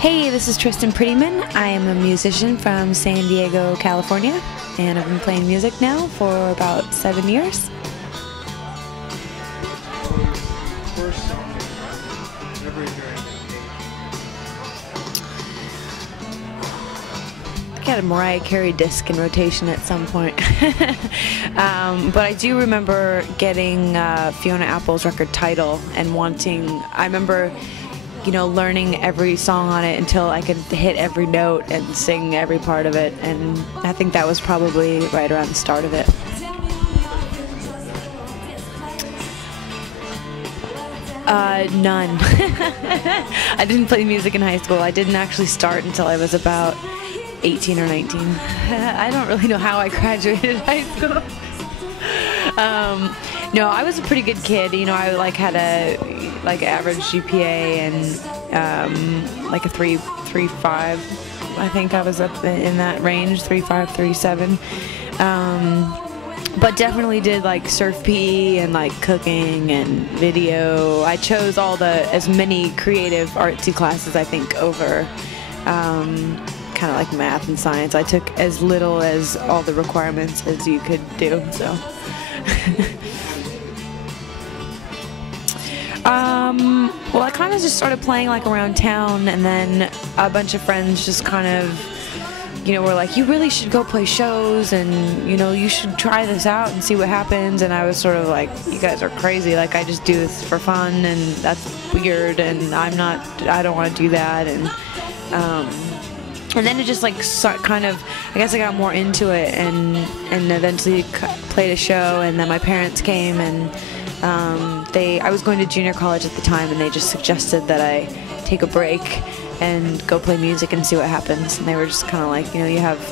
Hey, this is Tristan Prettyman. I am a musician from San Diego, California, and I've been playing music now for about 7 years. First song ever hearing. I got a Mariah Carey disc in rotation at some point. But I do remember getting Fiona Apple's record Tidal and I remember learning every song on it until I could hit every note and sing every part of it, and I think that was probably right around the start of it. None. I didn't play music in high school. I didn't actually start until I was about 18 or 19. I don't really know how I graduated high school. No, I was a pretty good kid. I had a average GPA and like a 3.5. I think I was up in that range, 3.5, 3.7. But definitely did surf PE and cooking and video. I chose as many creative artsy classes I think over kind of math and science. I took as little as all the requirements as you could do, so. Well, I kind of just started playing around town, and then a bunch of friends just kind of, were like, you really should go play shows, and, you should try this out and see what happens. And I was sort of like, you guys are crazy. I just do this for fun, and that's weird, and I don't want to do that. And then it just kind of, I guess I got more into it, and eventually played a show, and then my parents came, and I was going to junior college at the time, and they just suggested that I take a break and go play music and see what happens. And they were just kind of like,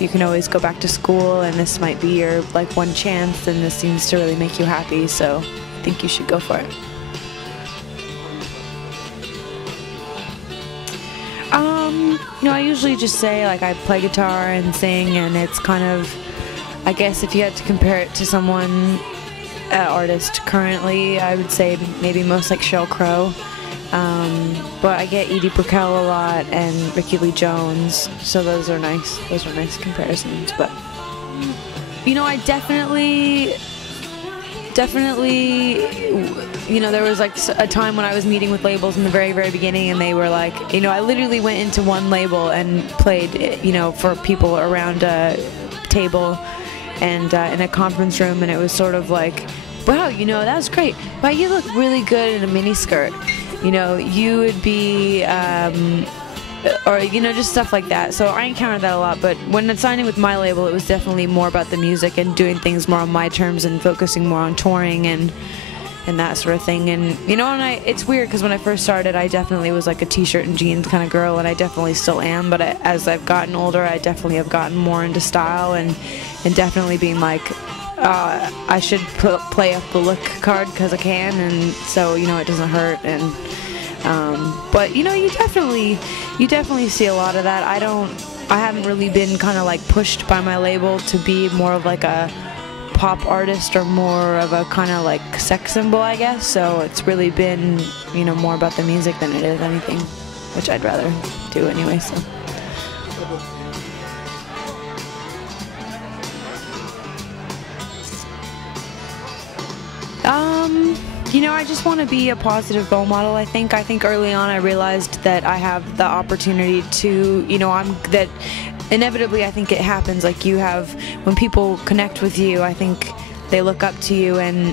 you can always go back to school, and this might be your one chance, and this seems to really make you happy, so I think you should go for it. I usually just say I play guitar and sing, and it's kind of, I guess if you had to compare it to someone, artist currently, I would say maybe most Sheryl Crow. But I get Edie Brickell a lot and Ricky Lee Jones, so those are nice comparisons. But I definitely, there was a time when I was meeting with labels in the very, very beginning, and they were I literally went into one label and played, for people around a table and in a conference room, and it was sort of wow, that was great. Wow, you look really good in a mini skirt. You would be, or just stuff like that. So I encountered that a lot, but when signing with my label, it was definitely more about the music and doing things more on my terms and focusing more on touring and that sort of thing. And it's weird because when I first started, I definitely was a t-shirt and jeans kind of girl, and I definitely still am. But as I've gotten older, I definitely have gotten more into style and definitely being I should play up the look card because I can, and so it doesn't hurt. And but you definitely see a lot of that. I haven't really been kind of pushed by my label to be more of a pop artist or more of a kind of sex symbol, I guess. So it's really been more about the music than it is anything, which I'd rather do anyway. So. I just want to be a positive role model, I think. I think early on I realized that I have the opportunity to, that inevitably I think it happens, when people connect with you, I think they look up to you, and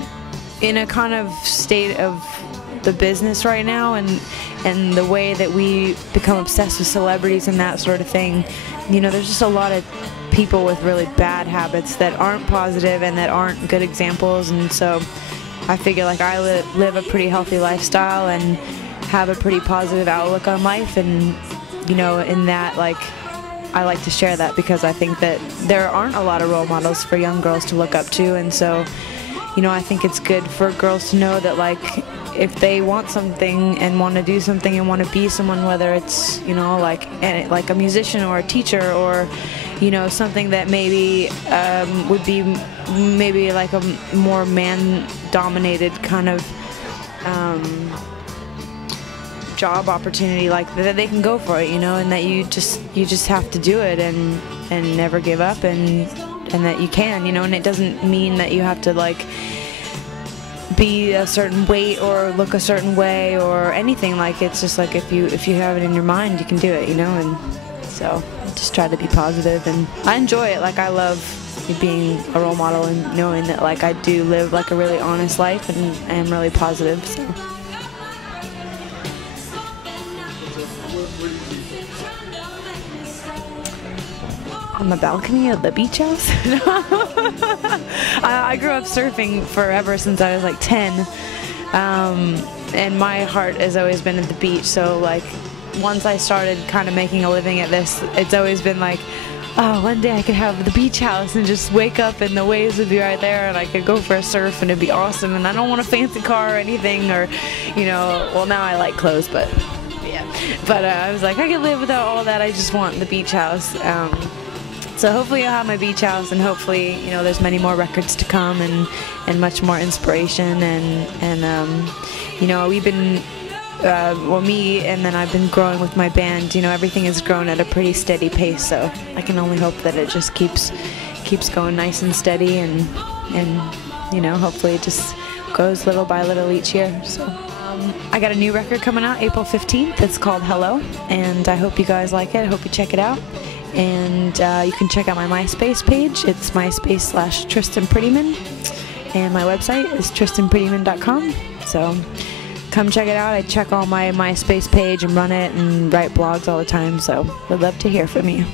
in a kind of state of the business right now and the way that we become obsessed with celebrities and that sort of thing, there's just a lot of people with really bad habits that aren't positive and that aren't good examples. And so I figure I live a pretty healthy lifestyle and have a pretty positive outlook on life, and in that I like to share that because I think that there aren't a lot of role models for young girls to look up to. And so I think it's good for girls to know that if they want something and want to do something and want to be someone, whether it's a musician or a teacher or something that maybe would be maybe a more man-dominated kind of job opportunity, like that they can go for it, you know, and that you just have to do it and never give up, and that you can, you know, and it doesn't mean that you have to like be a certain weight or look a certain way or anything. Like, it's just like if you have it in your mind, you can do it, you know. And so I just try to be positive, and I enjoy it. Like, I love being a role model and knowing that like I do live like a really honest life and I am really positive. So on the balcony of the beach house. I grew up surfing forever since I was like 10, and my heart has always been at the beach. So like once I started kind of making a living at this, it's always been like, oh, one day I could have the beach house and just wake up and the waves would be right there and I could go for a surf and it'd be awesome. And I don't want a fancy car or anything, or, you know, well, now I like clothes, but yeah. But I was like, I could live without all that. I just want the beach house. So hopefully I'll have my beach house, and hopefully, you know, there's many more records to come and much more inspiration. And you know, we've been, well, me, and then I've been growing with my band. You know, everything has grown at a pretty steady pace, so I can only hope that it just keeps going nice and steady, and you know, hopefully it just goes little by little each year. So I got a new record coming out April 15th. It's called Hello, and I hope you guys like it. I hope you check it out. And you can check out my MySpace page. It's MySpace/Tristan Prettyman, and my website is tristanprettyman.com. So come check it out. I check all my MySpace page and run it and write blogs all the time, so I'd love to hear from you.